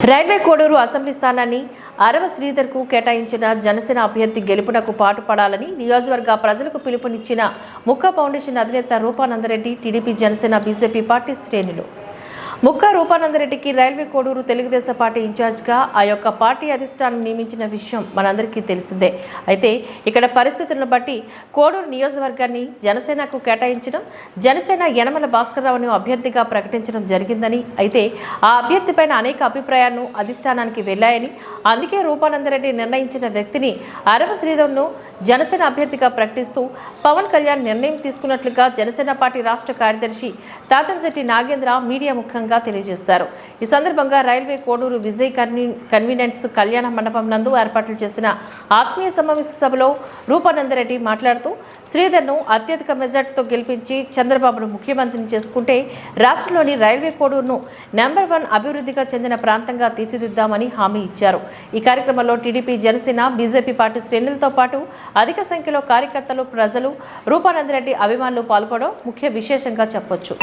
Railway Koduru assembly స్థానాన్ని అరవ శ్రీధర్కు కేటాయించిన జనసేన అభ్యర్థి గెలుపునకు పాటుపడాలని నియోజకవర్గ ప్రజలకు పిలుపునిచ్చిన ముక్క ఫౌండేషన్ అధినేత Rupananda Reddy TDP Janasena BJP party శ్రేణులు. ముక్క రూపానందరెడ్డికి రైల్వే కోడూరు తెలుగుదేశం పార్టీ ఇన్ఛార్జ్గా ఆ యొక్క పార్టీ అధిష్టానం నియమించిన విషయం మనందరికీ తెలిసిందే. అయితే ఇక్కడ పరిస్థితులను బట్టి కోడూరు నియోజకవర్గాన్ని జనసేనకు కేటాయించడం జనసేన యనమల భాస్కర్రావును అభ్యర్థిగా ప్రకటించడం జరిగిందని అయితే ఆ అభ్యర్థిపైన అనేక అభిప్రాయాలను అధిష్టానానికి వెళ్ళాయని అందుకే రూపానందరెడ్డి నిర్ణయించిన వ్యక్తిని అరవ శ్రీధర్ను జనసేన అభ్యర్థిగా ప్రకటిస్తూ పవన్ కళ్యాణ్ నిర్ణయం తీసుకున్నట్లుగా జనసేన పార్టీ రాష్ట్ర కార్యదర్శి తాతంశెట్టి నాగేంద్ర మీడియా ముఖ్యంగా తెలియజేశారు. ఈ సందర్భంగా రైల్వే కోడూరు విజయ్ కన్వీ కన్వీనెన్స్ కళ్యాణ మండపం నందు ఏర్పాట్లు చేసిన ఆత్మీయ సమావేశ సభలో రూపానందరెడ్డి మాట్లాడుతూ శ్రీధర్ను అత్యధిక మెజార్టీతో గెలిపించి చంద్రబాబును ముఖ్యమంత్రిని చేసుకుంటే రాష్ట్రంలోని రైల్వే కోడూరును నెంబర్ వన్ అభివృద్ధిగా చెందిన ప్రాంతంగా తీర్చిదిద్దామని హామీ ఇచ్చారు. ఈ కార్యక్రమంలో టీడీపీ జనసేన బీజేపీ పార్టీ శ్రేణులతో పాటు అధిక సంఖ్యలో కార్యకర్తలు ప్రజలు రూపానందరెడ్డి అభిమానులు పాల్గొనడం ముఖ్య విశేషంగా చెప్పొచ్చు.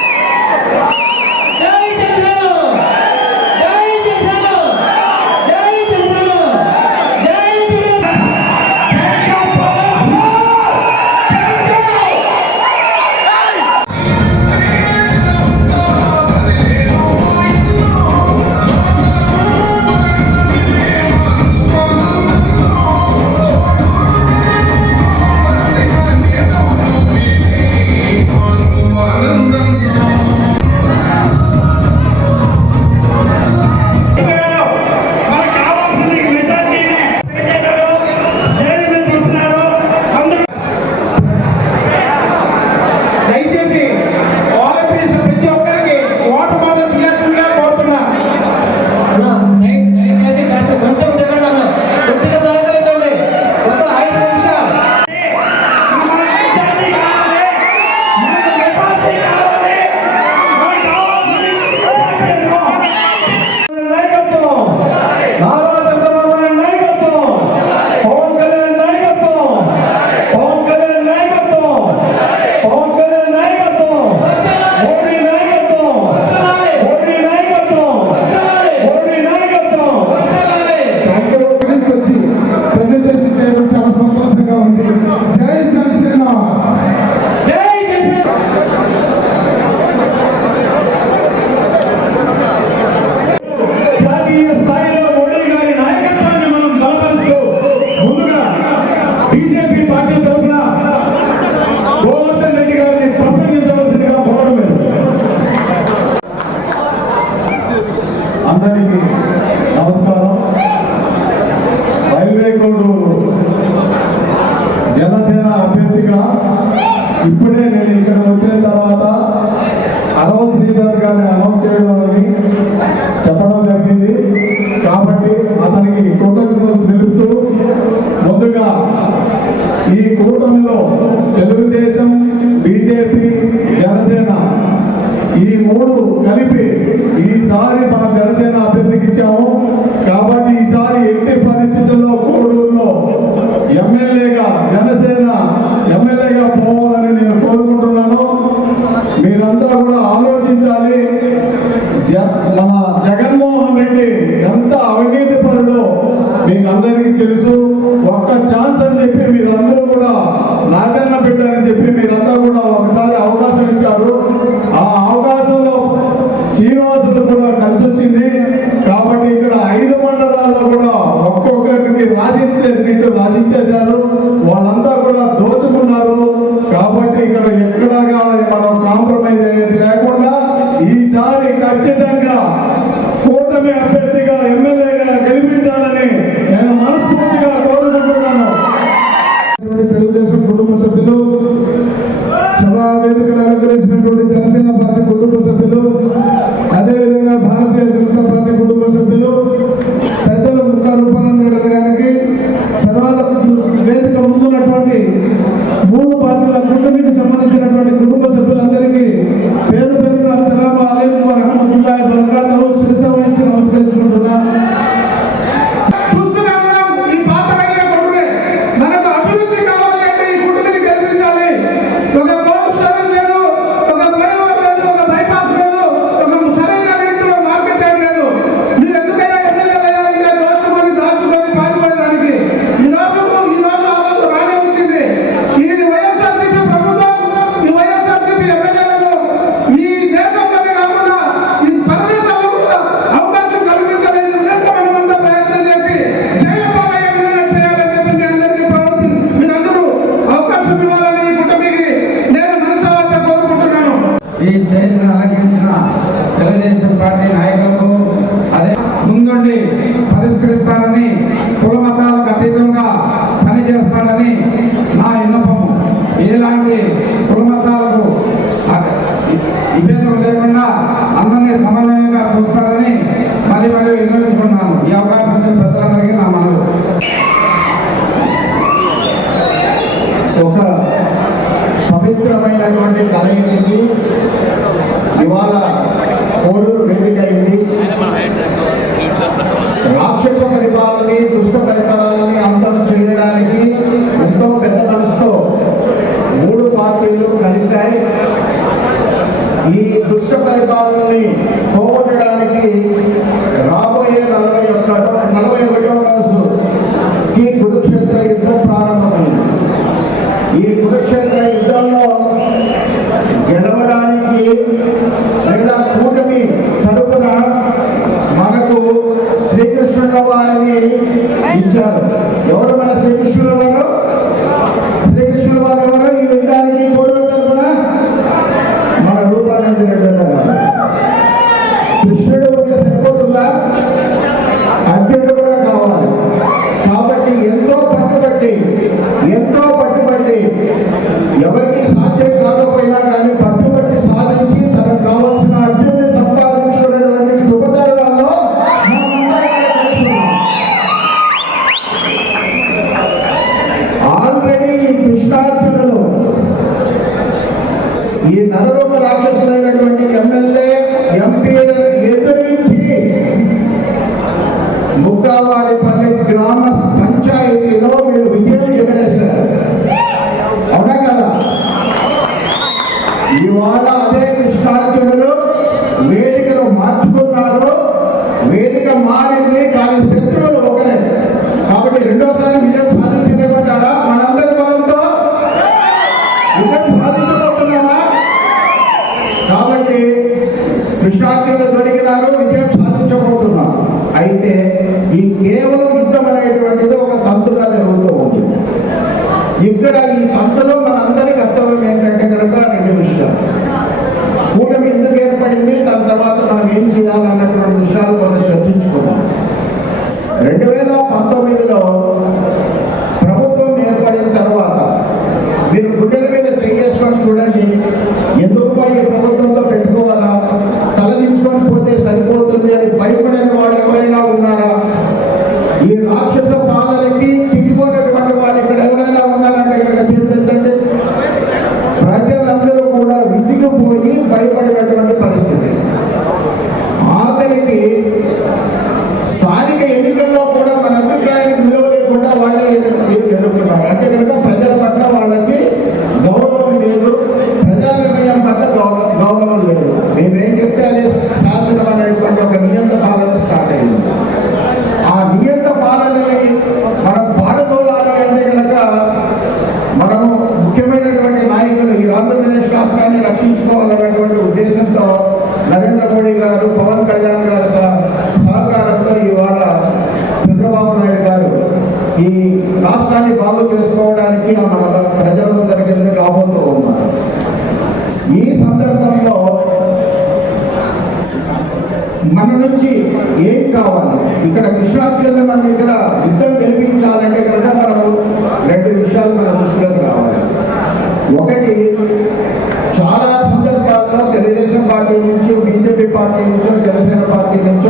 ఈసారి మన జనసేన అభ్యర్థికి ఇచ్చాము కాబట్టి ఈసారి ఎట్టి పరిస్థితుల్లో కోడూరులో ఎమ్మెల్యేగా జనసేన ఎమ్మెల్యేగా పోవాలని నేను కోరుకుంటున్నాను. మీరంతా కూడా ఆలోచించాలి. మన జగన్మోహన్ రెడ్డి ఎంత అవినీతి పరుడో మీకు అందరికీ తెలుసు. విశ్రాంతిలో దొరికినారు విజయం సాధించబోతున్నారు. అయితే ఈ కేవలం యుద్ధం అనేటువంటిది ఒక తంతుగా జరుగుతూ ఉంది. ఇక్కడ ఈ పంతలో మనందరి కర్తవ్యం ఏంటంటే కనుక రెండు విషయాలు. కూటమి ఎందుకు ఏర్పడింది? దాని తర్వాత మనం ఏం చేయాలని విషయాలు మన దృష్టిలోకి రావాలి. ఒకటి చాలా సందర్భాల్లో తెలుగుదేశం పార్టీ నుంచో బీజేపీ పార్టీ నుంచో జనసేన పార్టీ నుంచో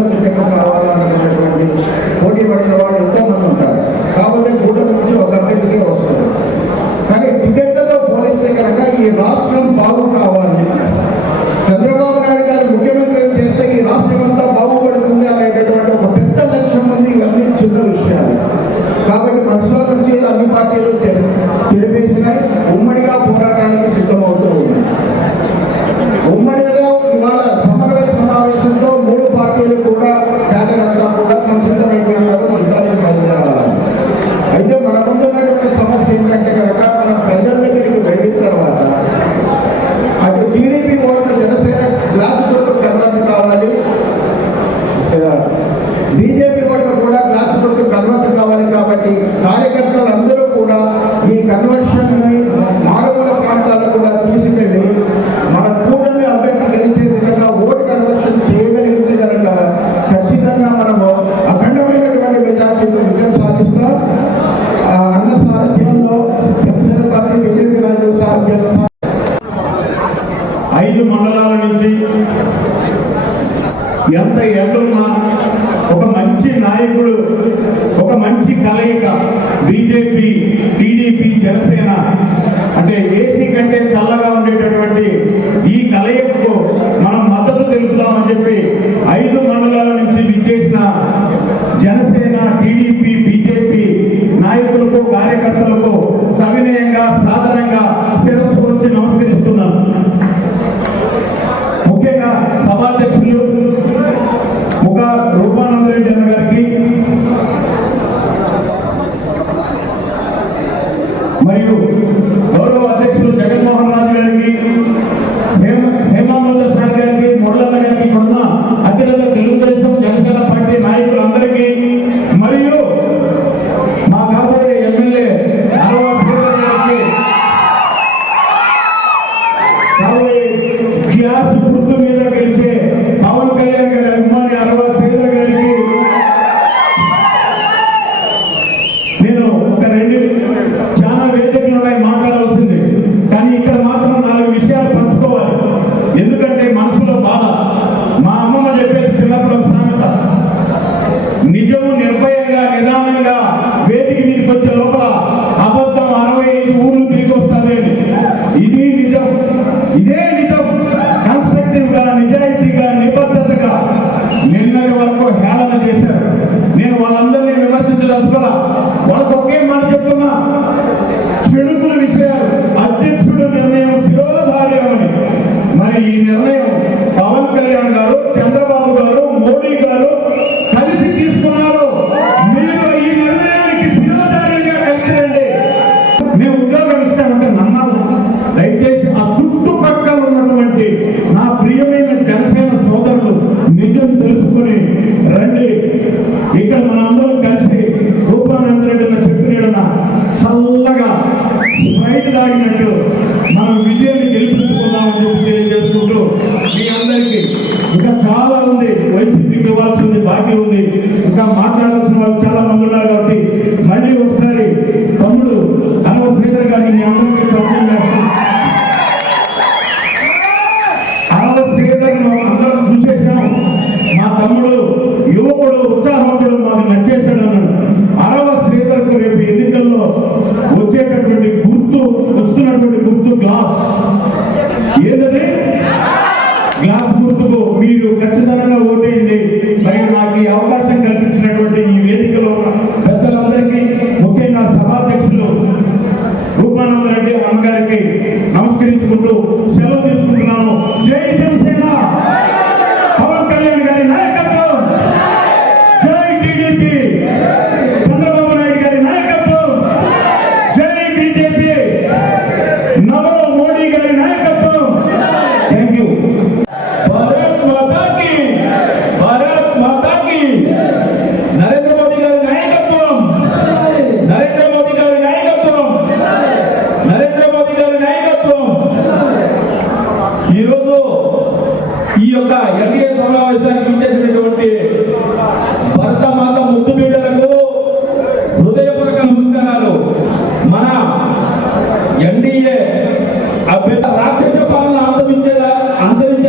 ఇక్కడ మనం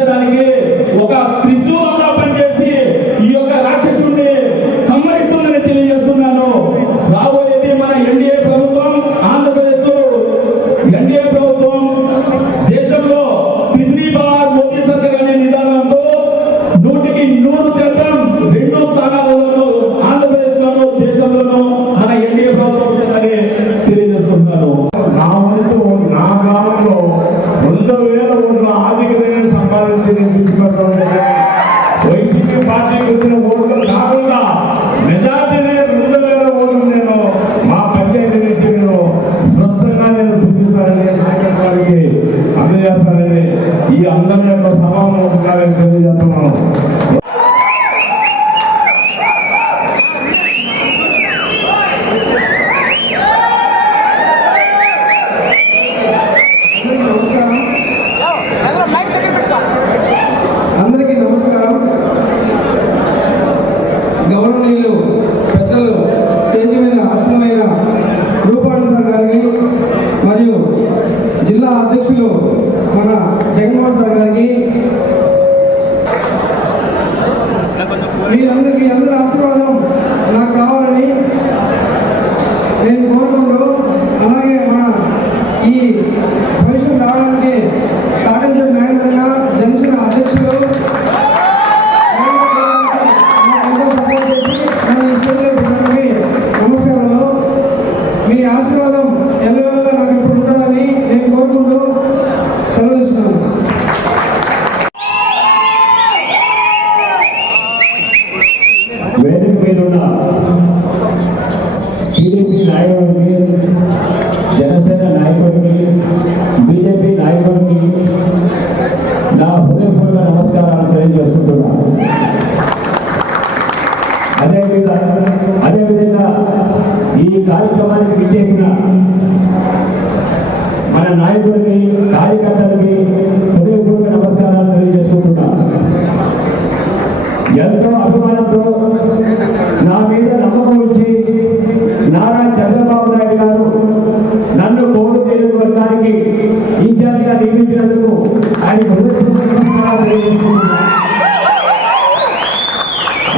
అంతరించేదానికి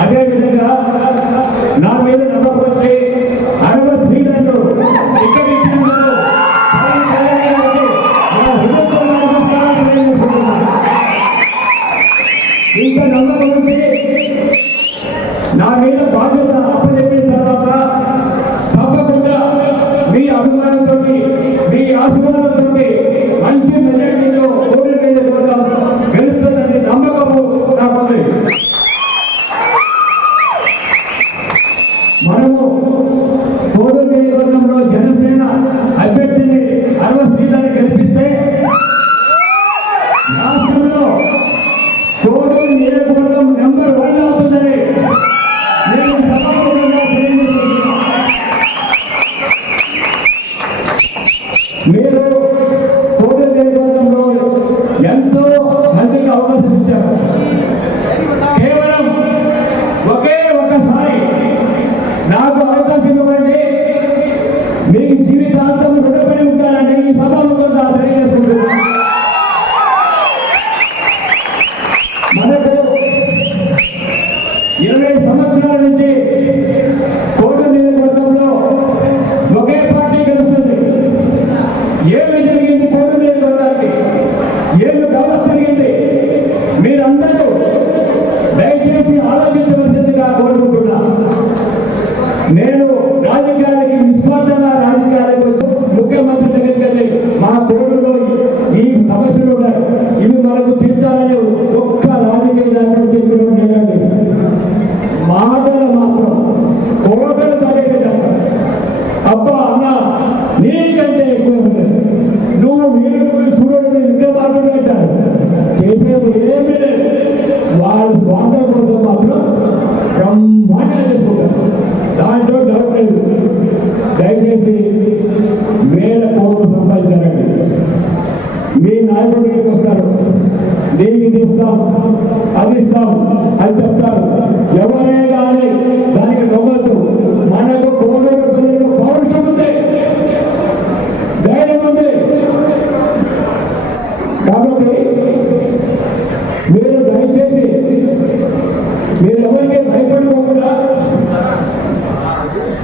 అదేవిధంగా మీరు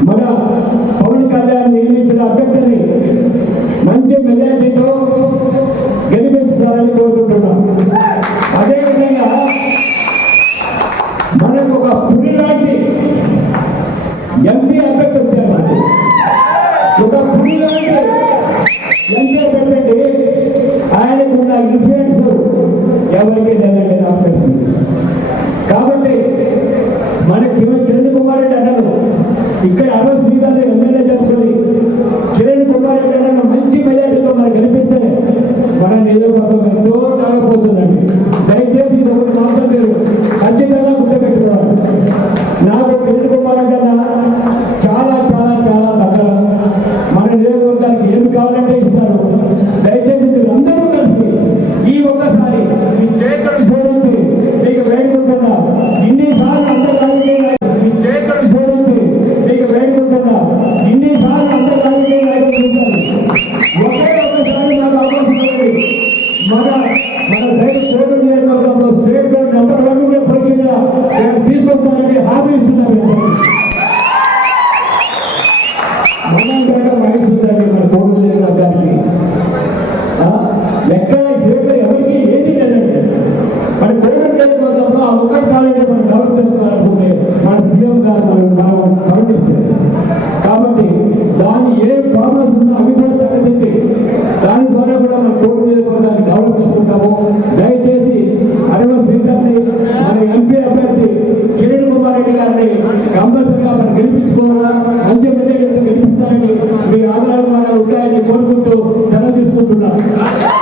Mana గెలిపించుకోవాలా? మంచి మెసేజ్ గెలిపిస్తారని మీ ఆదరణ ఉంటాయని కోరుకుంటూ సెలవు తీసుకుంటున్నాను